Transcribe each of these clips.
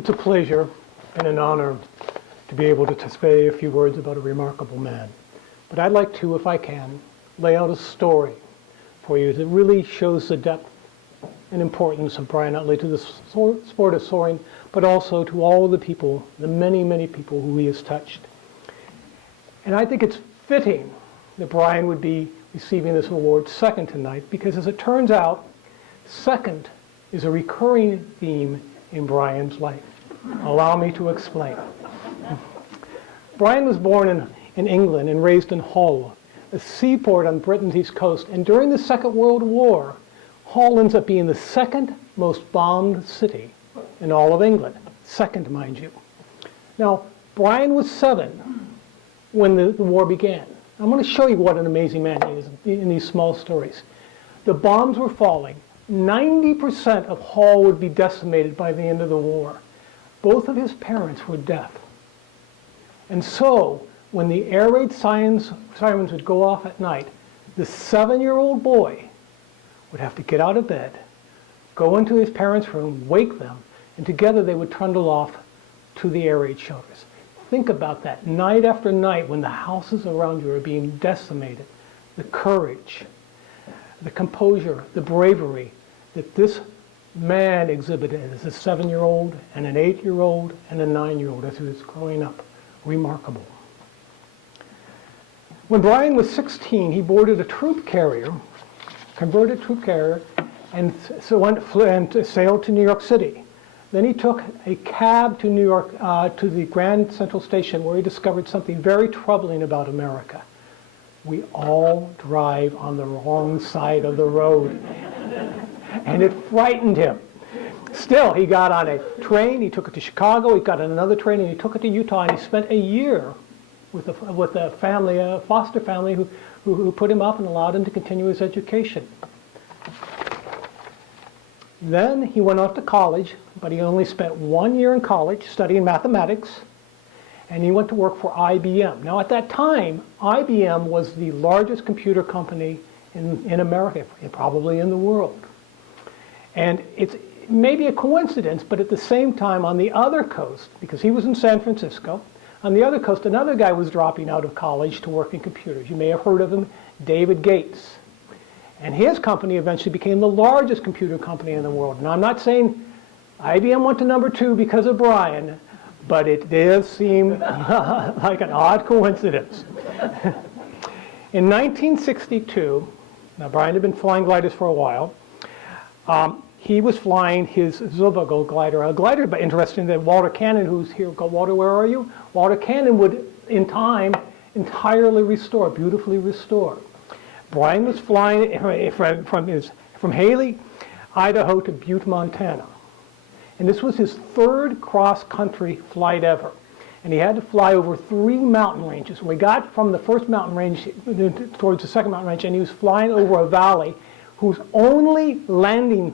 It's a pleasure and an honor to be able to say a few words about a remarkable man. But I'd like to, if I can, lay out a story for you that really shows the depth and importance of Brian Utley to the sport of soaring, but also to all the people, the many, many people who he has touched. And I think it's fitting that Brian would be receiving this award second tonight, because as it turns out, second is a recurring theme in Brian's life. Allow me to explain. Brian was born in England and raised in Hull, a seaport on Britain's east coast. And during the Second World War, Hull ends up being the second most bombed city in all of England. Second, mind you. Now, Brian was 7 when the war began. I'm going to show you what an amazing man he is in these small stories. The bombs were falling. 90% of Hull would be decimated by the end of the war. Both of his parents were deaf. And so, when the air raid sirens would go off at night, the 7-year-old boy would have to get out of bed, go into his parents' room, wake them, and together they would trundle off to the air raid shelters. Think about that, night after night, when the houses around you are being decimated. The courage, the composure, the bravery that this man exhibited as a 7-year-old and an 8-year-old and a 9-year-old as he was growing up. Remarkable. When Brian was 16, he boarded a troop carrier, converted troop carrier, and sailed to New York City. Then he took a cab to New York, to the Grand Central Station, where he discovered something very troubling about America. We all drive on the wrong side of the road. And it frightened him. Still, he got on a train, he took it to Chicago, he got on another train, and he took it to Utah, and he spent a year with a family, a foster family, who put him up and allowed him to continue his education. Then he went off to college, but he only spent 1 year in college studying mathematics, and he went to work for IBM. Now, at that time, IBM was the largest computer company in America, probably in the world. And it's maybe a coincidence, but at the same time, on the other coast, because he was in San Francisco, on the other coast, another guy was dropping out of college to work in computers. You may have heard of him, David Gates. And his company eventually became the largest computer company in the world. Now, I'm not saying IBM went to number 2 because of Brian, but it does seem like an odd coincidence. In 1962, now Brian had been flying gliders for a while, he was flying his Zilbergo glider, a glider, but interesting that Walter Cannon, who's here, Walter, where are you? Walter Cannon would, in time, entirely restore, beautifully restore. Brian was flying from Haley, Idaho to Butte, Montana. And this was his 3rd cross-country flight ever. And he had to fly over 3 mountain ranges. We got from the first mountain range towards the second mountain range, and he was flying over a valley whose only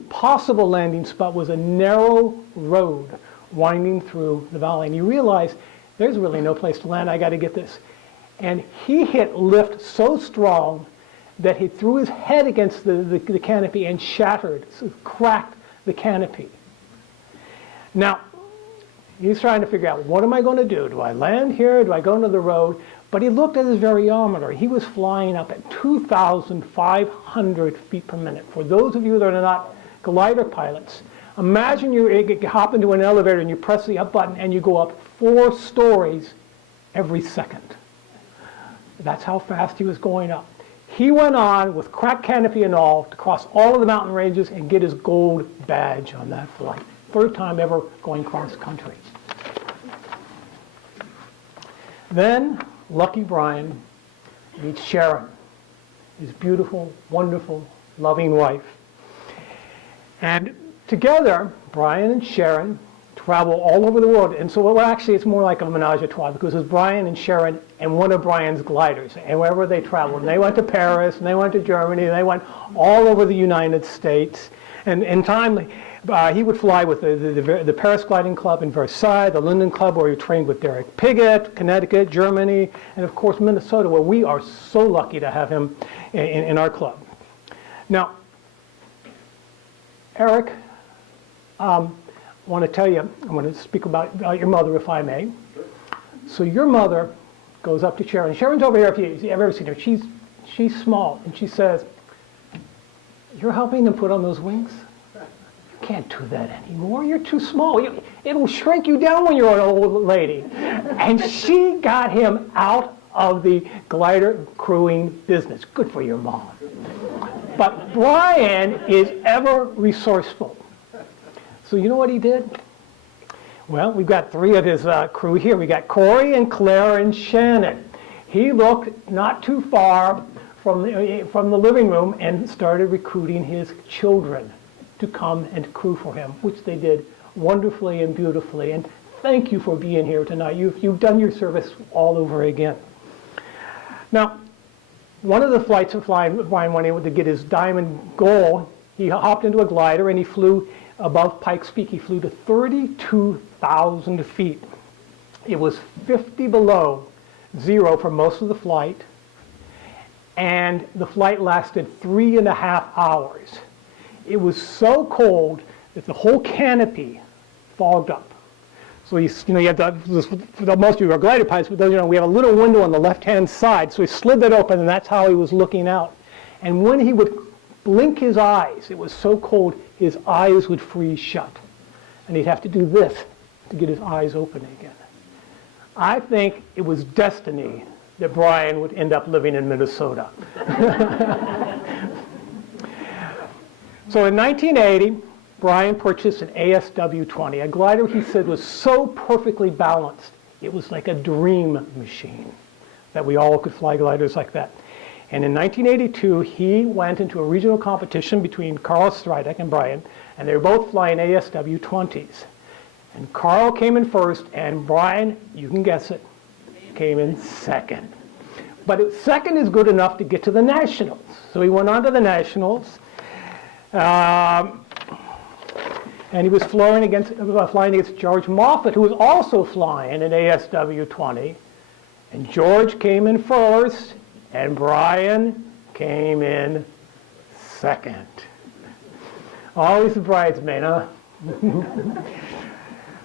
possible landing spot was a narrow road winding through the valley. And he realized, there's really no place to land, I got to get this. And he hit lift so strong that he threw his head against the canopy and shattered, so cracked the canopy. Now, he's trying to figure out, what am I going to do? Do I land here? Do I go into the road? But he looked at his variometer. He was flying up at 2,500 feet per minute. For those of you that are not glider pilots, imagine you hop into an elevator and you press the up button and you go up 4 stories every second. That's how fast he was going up. He went on with cracked canopy and all to cross all of the mountain ranges and get his gold badge on that flight. 3rd time ever going cross country. Then, lucky Brian meets Sharon, his beautiful, wonderful, loving wife. And together, Brian and Sharon travel all over the world. And so, well, actually, it's more like a menage a trois, because it's Brian and Sharon and one of Brian's gliders. And wherever they traveled, and they went to Paris, and they went to Germany, and they went all over the United States. And in time, he would fly with the Paris Gliding Club in Versailles, the London Club, where he trained with Derek Piggott, Connecticut, Germany, and of course Minnesota, where we are so lucky to have him in our club. Now, Eric, want to tell you, I want to speak about your mother, if I may. So your mother goes up to Sharon. Sharon's over here, if you've ever seen her. She's small, and she says, "You're helping them put on those wings? You can't do that anymore. You're too small. It'll shrink you down when you're an old lady." And she got him out of the glider crewing business. Good for your mom. But Brian is ever resourceful. So you know what he did? Well, we've got three of his crew here. We got Corey and Claire and Shannon. He looked not too far from the living room and started recruiting his children to come and crew for him, which they did wonderfully and beautifully. And thank you for being here tonight. You've done your service all over again. Now, one of the flights of Brian went in to get his diamond goal. He hopped into a glider and he flew above Pikes Peak. He flew to 32,000 feet. It was 50 below zero for most of the flight, and the flight lasted 3.5 hours. It was so cold that the whole canopy fogged up. So you have for most of you are glider pilots, but we have a little window on the left-hand side. So he slid that open, and that's how he was looking out. And when he would blink his eyes, it was so cold, his eyes would freeze shut. And he'd have to do this to get his eyes open again. I think it was destiny that Brian would end up living in Minnesota. So in 1980, Brian purchased an ASW-20, a glider he said was so perfectly balanced, it was like a dream machine, that we all could fly gliders like that. And in 1982, he went into a regional competition between Carl Stridek and Brian, and they were both flying ASW-20s. And Carl came in first, and Brian, you can guess it, came in second. But second is good enough to get to the Nationals. So he went on to the Nationals, and he was flying against George Moffett, who was also flying an ASW-20. And George came in first, and Brian came in second. Always the bridesmaid, huh?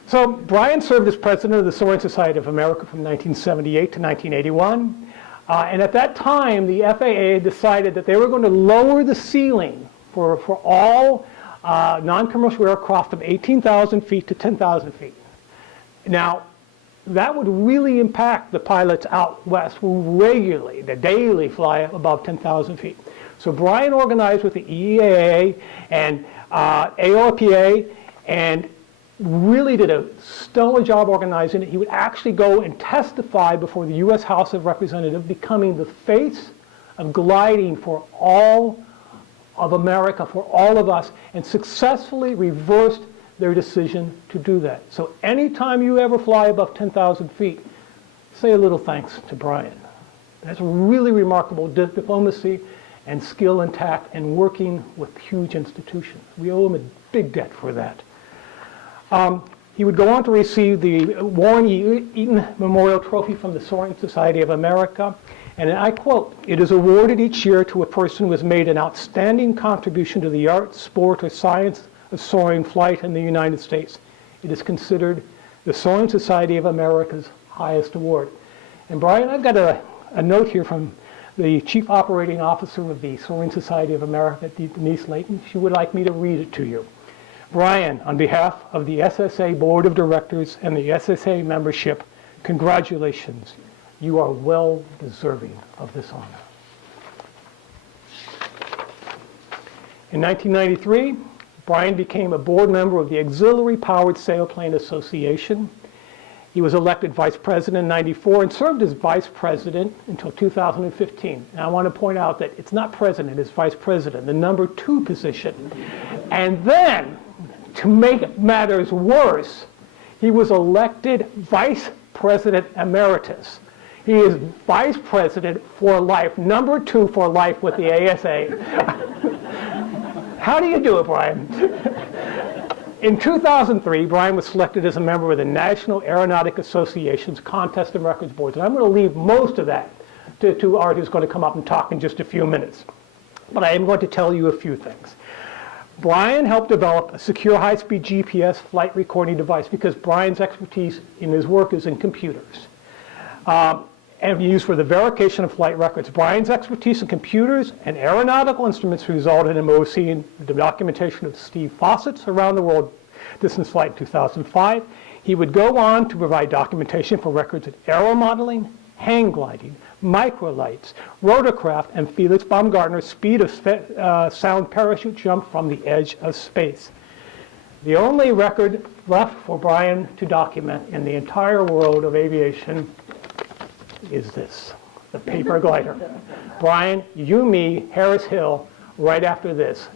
So Brian served as president of the Soaring Society of America from 1978 to 1981. And at that time, the FAA decided that they were going to lower the ceiling for all non-commercial aircraft from 18,000 feet to 10,000 feet. Now, that would really impact the pilots out west who regularly, they daily fly above 10,000 feet. So Brian organized with the EAA and AOPA and really did a stellar job organizing it. He would actually go and testify before the U.S. House of Representatives, becoming the face of gliding for all of America, for all of us, and successfully reversed their decision to do that. So anytime you ever fly above 10,000 feet, say a little thanks to Brian. That's really remarkable diplomacy and skill and tact and working with huge institutions. We owe him a big debt for that. He would go on to receive the Warren E. Eaton Memorial Trophy from the Soaring Society of America. And I quote, "It is awarded each year to a person who has made an outstanding contribution to the art, sport, or science of soaring flight in the United States. It is considered the Soaring Society of America's highest award." And Brian, I've got a note here from the Chief Operating Officer of the Soaring Society of America, Denise Layton. She would like me to read it to you. "Brian, on behalf of the SSA Board of Directors and the SSA membership, congratulations. You are well deserving of this honor." In 1993, Brian became a board member of the Auxiliary Powered Sailplane Association. He was elected vice president in 94 and served as vice president until 2015. And I want to point out that it's not president, it's vice president, the number 2 position. And then, to make matters worse, he was elected vice president emeritus. He is vice president for life, number 2 for life with the ASA. How do you do it, Brian? In 2003, Brian was selected as a member of the National Aeronautic Association's Contest and Records Boards. And I'm going to leave most of that to Art, who's going to come up and talk in just a few minutes. But I am going to tell you a few things. Brian helped develop a secure high-speed GPS flight recording device because Brian's expertise in his work is in computers. And used for the verification of flight records. Brian's expertise in computers and aeronautical instruments resulted in him overseeing the documentation of Steve Fawcett's around the world distance flight in 2005. He would go on to provide documentation for records in aeromodeling, hang gliding, microlights, rotorcraft, and Felix Baumgartner's speed of sound parachute jump from the edge of space. The only record left for Brian to document in the entire world of aviation is this, the paper glider. Brian, you, me, Harris Hill, right after this.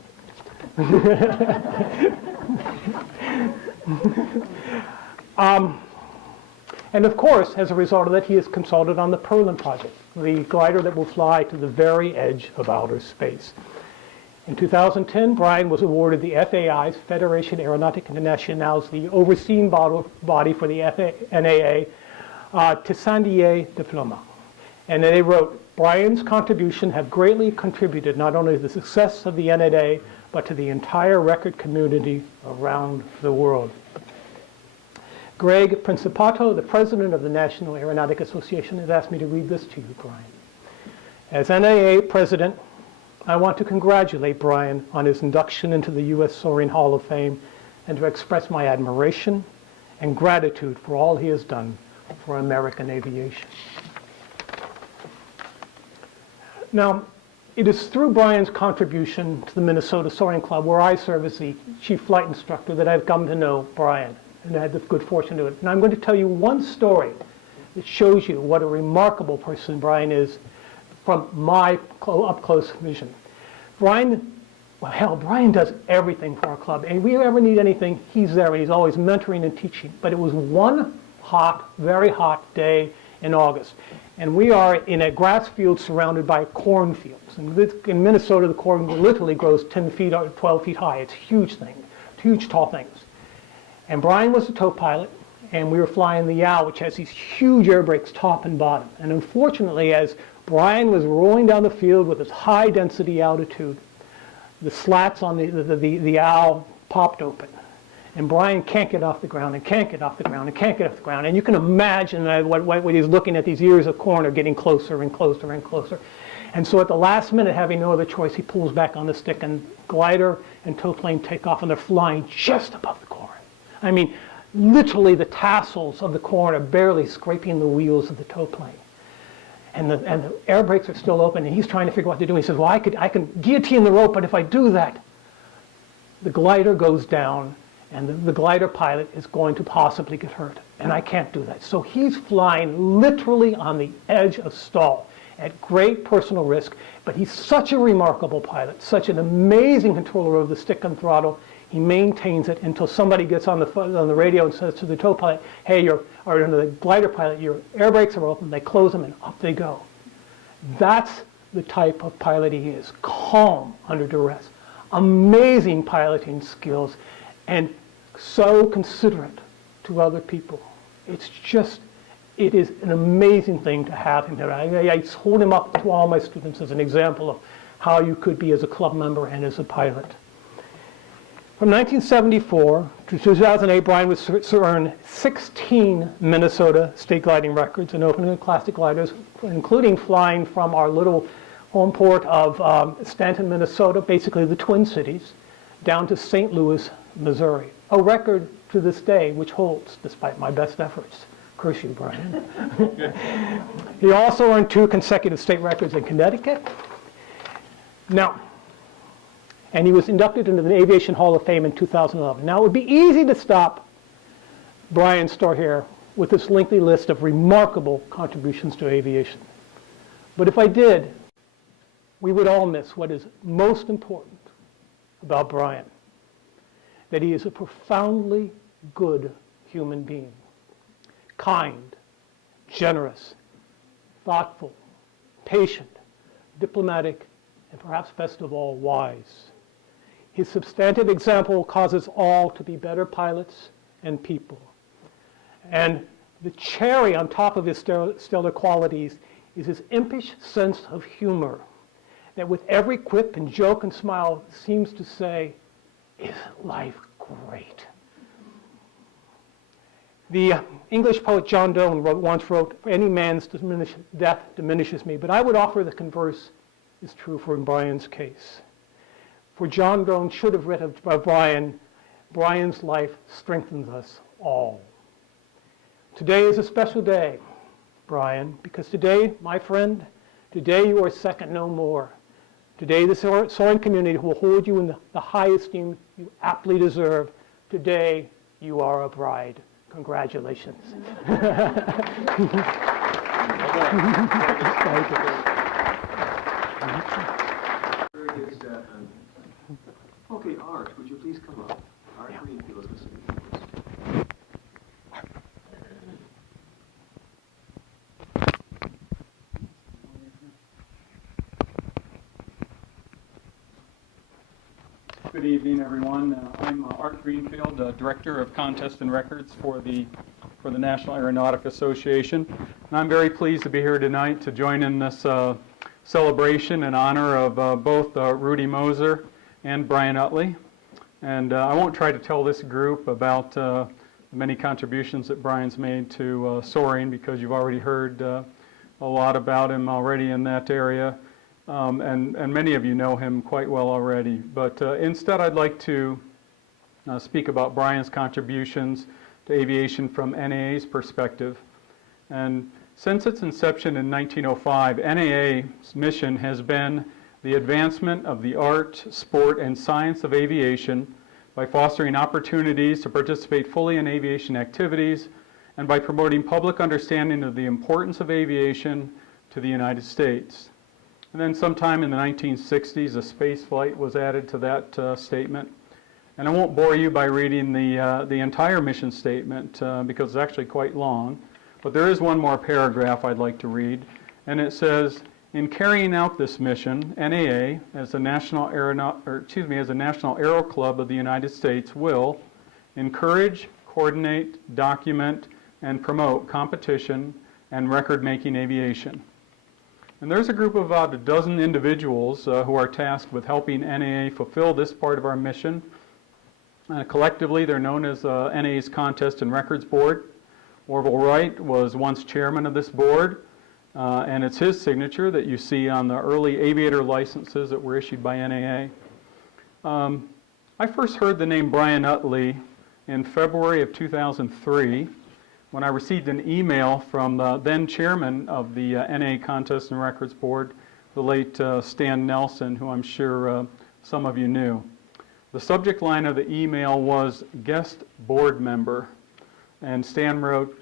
And of course, as a result of that, he has consulted on the Perlin project, the glider that will fly to the very edge of outer space. In 2010, Brian was awarded the FAI's Fédération Aéronautique Internationale's, the overseeing body for the NAA, Tissandier Diploma. And they wrote, Brian's contribution have greatly contributed not only to the success of the NAA, but to the entire record community around the world. Greg Principato, the president of the National Aeronautic Association, has asked me to read this to you, Brian. As NAA president, I want to congratulate Brian on his induction into the U.S. Soaring Hall of Fame and to express my admiration and gratitude for all he has done for American aviation. Now, it is through Brian's contribution to the Minnesota Soaring Club, where I serve as the chief flight instructor, that I've come to know Brian, and I had the good fortune to do it. And I'm going to tell you one story that shows you what a remarkable person Brian is from my up-close vision. Brian does everything for our club. And if we ever need anything, he's there, and he's always mentoring and teaching. But it was one hot, very hot day in August. And we are in a grass field surrounded by cornfields. And in Minnesota, the corn literally grows 10 feet or 12 feet high. It's a huge thing, huge, tall things. And Brian was the tow pilot, and we were flying the Yow, which has these huge air brakes top and bottom. And unfortunately, as Brian was rolling down the field with its high density altitude, the slats on the Yow popped open. And Brian can't get off the ground and can't get off the ground and can't get off the ground. And you can imagine what he's looking at, these ears of corn are getting closer and closer and closer. And so at the last minute, having no other choice, he pulls back on the stick, and glider and tow plane take off, and they're flying just above the corn. I mean, literally the tassels of the corn are barely scraping the wheels of the tow plane. And the air brakes are still open, and he's trying to figure out what to do. He says, well, I can guillotine the rope, but if I do that, the glider goes down, and the glider pilot is going to possibly get hurt, and I can't do that. So he's flying literally on the edge of stall at great personal risk, but he's such a remarkable pilot, such an amazing controller of the stick and throttle. He maintains it until somebody gets on the radio and says to the tow pilot, hey, or to the glider pilot, your air brakes are open. They close them, and up they go. That's the type of pilot he is, calm under duress, amazing piloting skills, and so considerate to other people. It is an amazing thing to have him here. I hold him up to all my students as an example of how you could be as a club member and as a pilot. From 1974 to 2008, Brian was to earn 16 Minnesota state gliding records and open and classic gliders, including flying from our little home port of Stanton, Minnesota, basically the Twin Cities, down to St. Louis, Missouri. A record to this day which holds, despite my best efforts. Curse you, Brian. He also earned 2 consecutive state records in Connecticut. Now, and he was inducted into the Aviation Hall of Fame in 2011. Now, it would be easy to stop Brian's story here with this lengthy list of remarkable contributions to aviation. But if I did, we would all miss what is most important about Brian, that he is a profoundly good human being, kind, generous, thoughtful, patient, diplomatic, and perhaps best of all, wise. His substantive example causes all to be better pilots and people. And the cherry on top of his stellar qualities is his impish sense of humor that with every quip and joke and smile seems to say, isn't life great? The English poet John Donne once wrote, "For any man's death diminishes me," but I would offer the converse is true for Brian's case. For John Donne should have read of Brian, Brian's life strengthens us all. Today is a special day, Brian, because today, my friend, today you are second no more. Today the Soaring community will hold you in the high esteem you aptly deserve. Today you are a bride. Congratulations. Very good, Stefan. Okay, Art, would you please come up? Art Greenfield is going to speak to us. Good evening, everyone. I'm Art Greenfield, Director of Contest and Records for the National Aeronautic Association. And I'm very pleased to be here tonight to join in this celebration in honor of both Rudy Moser and Brian Utley. And I won't try to tell this group about the many contributions that Brian's made to Soaring, because you've already heard a lot about him already in that area. And many of you know him quite well already. But instead, I'd like to speak about Brian's contributions to aviation from NAA's perspective. And since its inception in 1905, NAA's mission has been the advancement of the art, sport, and science of aviation by fostering opportunities to participate fully in aviation activities and by promoting public understanding of the importance of aviation to the United States. And then sometime in the 1960s, a space flight was added to that statement. And I won't bore you by reading the entire mission statement because it's actually quite long. But there is one more paragraph I'd like to read. And it says, "In carrying out this mission, NAA, as a National Aero Club of the United States, will encourage, coordinate, document, and promote competition and record-making aviation." And there's a group of about a dozen individuals who are tasked with helping NAA fulfill this part of our mission. Collectively, they're known as NAA's Contest and Records Board. Orville Wright was once chairman of this board, and it's his signature that you see on the early aviator licenses that were issued by NAA. I first heard the name Brian Utley in February of 2003. When I received an email from the then chairman of the NAA Contest and Records Board, the late Stan Nelson, who I'm sure some of you knew. The subject line of the email was guest board member, and Stan wrote,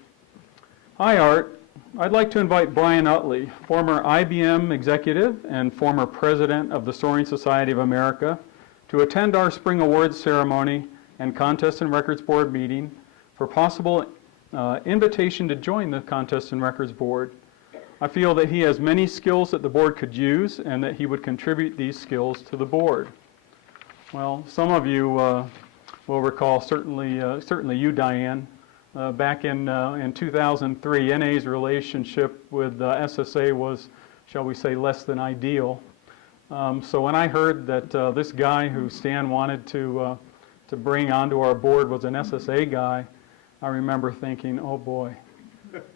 "Hi Art, I'd like to invite Brian Utley, former IBM executive and former president of the Soaring Society of America, to attend our spring awards ceremony and Contest and Records Board meeting for possible invitation to join the Contest and Records Board. I feel that he has many skills that the board could use and that he would contribute these skills to the board." Well, some of you will recall, certainly you, Diane, back in 2003, NA's relationship with SSA was, shall we say, less than ideal. So when I heard that this guy who Stan wanted to bring onto our board was an SSA guy, I remember thinking, oh boy,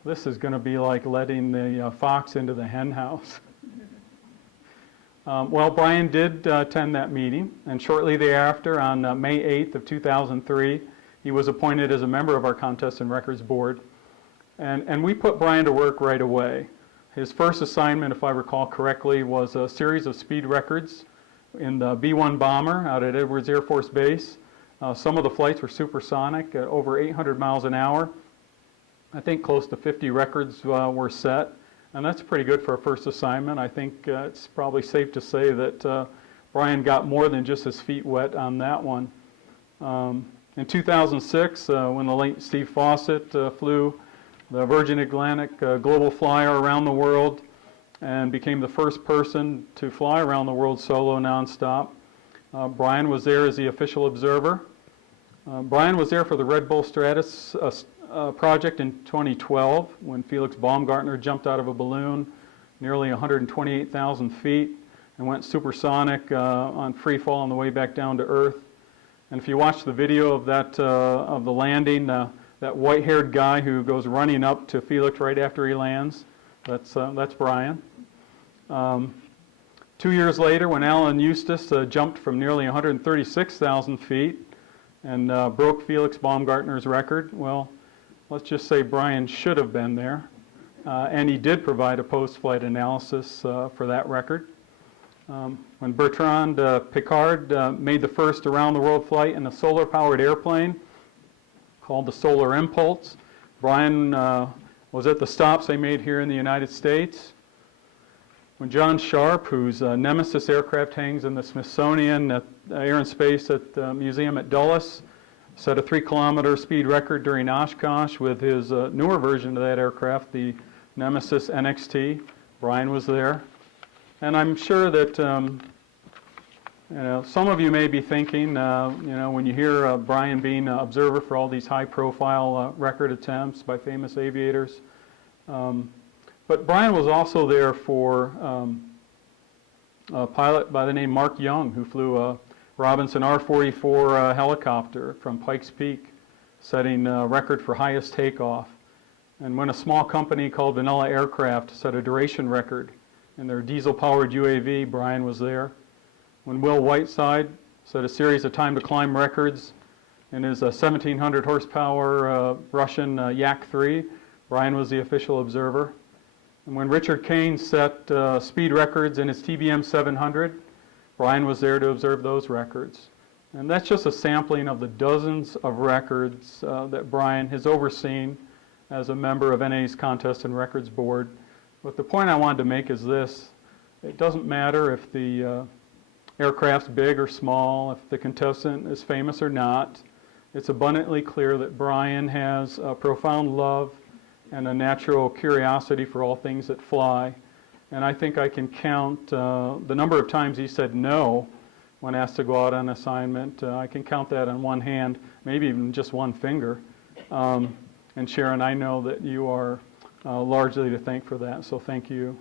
this is going to be like letting the fox into the hen house. Well, Brian did attend that meeting, and shortly thereafter, on May 8th of 2003, he was appointed as a member of our Contest and Records Board. And we put Brian to work right away. His first assignment, if I recall correctly, was a series of speed records in the B-1 bomber out at Edwards Air Force Base. Some of the flights were supersonic, over 800 miles an hour. I think close to 50 records were set, and that's pretty good for a first assignment. I think it's probably safe to say that Brian got more than just his feet wet on that one. In 2006, when the late Steve Fawcett flew the Virgin Atlantic Global Flyer around the world and became the first person to fly around the world solo nonstop, Brian was there as the official observer. Brian was there for the Red Bull Stratus project in 2012 when Felix Baumgartner jumped out of a balloon nearly 128,000 feet and went supersonic on free fall on the way back down to Earth. And if you watch the video of that of the landing, that white-haired guy who goes running up to Felix right after he lands, that's Brian. 2 years later, when Alan Eustace jumped from nearly 136,000 feet and broke Felix Baumgartner's record, well, let's just say Brian should have been there. And he did provide a post-flight analysis for that record. When Bertrand Piccard made the first around-the-world flight in a solar-powered airplane called the Solar Impulse, Brian was at the stops they made here in the United States. When John Sharp, whose Nemesis aircraft hangs in the Smithsonian Air and Space at the Museum at Dulles, set a 3-kilometer speed record during Oshkosh with his newer version of that aircraft, the Nemesis NXT. Brian was there. And I'm sure that some of you may be thinking, when you hear Brian being an observer for all these high-profile record attempts by famous aviators, but Brian was also there for a pilot by the name Mark Young, who flew a Robinson R-44 helicopter from Pikes Peak, setting a record for highest takeoff. And when a small company called Vanilla Aircraft set a duration record in their diesel-powered UAV, Brian was there. When Will Whiteside set a series of time-to-climb records in his 1,700 horsepower Russian Yak-3, Brian was the official observer. And when Richard Kane set speed records in his TBM 700, Brian was there to observe those records. And that's just a sampling of the dozens of records that Brian has overseen as a member of NA's Contest and Records Board. But the point I wanted to make is this: it doesn't matter if the aircraft's big or small, if the contestant is famous or not. It's abundantly clear that Brian has a profound love and a natural curiosity for all things that fly. And I think I can count the number of times he said no when asked to go out on assignment. I can count that on one hand, maybe even just one finger. And Sharon, I know that you are largely to thank for that, so thank you.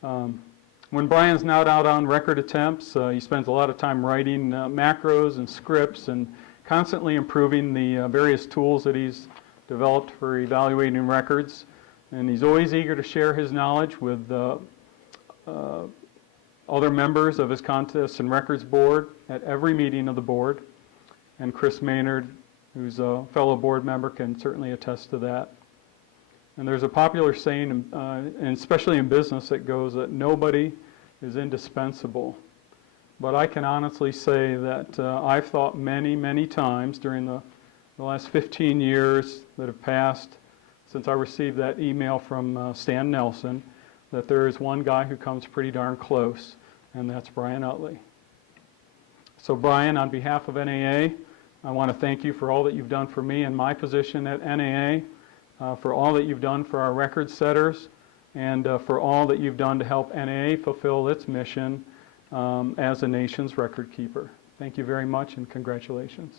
When Brian's not out on record attempts, he spends a lot of time writing macros and scripts and constantly improving the various tools that he's developed for evaluating records. And he's always eager to share his knowledge with other members of his Contests and Records Board at every meeting of the board. And Chris Maynard, who's a fellow board member, can certainly attest to that. And there's a popular saying, and especially in business, that goes that nobody is indispensable. But I can honestly say that I've thought many, many times during the last 15 years that have passed since I received that email from Stan Nelson, that there is one guy who comes pretty darn close, and that's Brian Utley. So Brian, on behalf of NAA, I want to thank you for all that you've done for me in my position at NAA, for all that you've done for our record setters, and for all that you've done to help NAA fulfill its mission as a nation's record keeper. Thank you very much, and congratulations.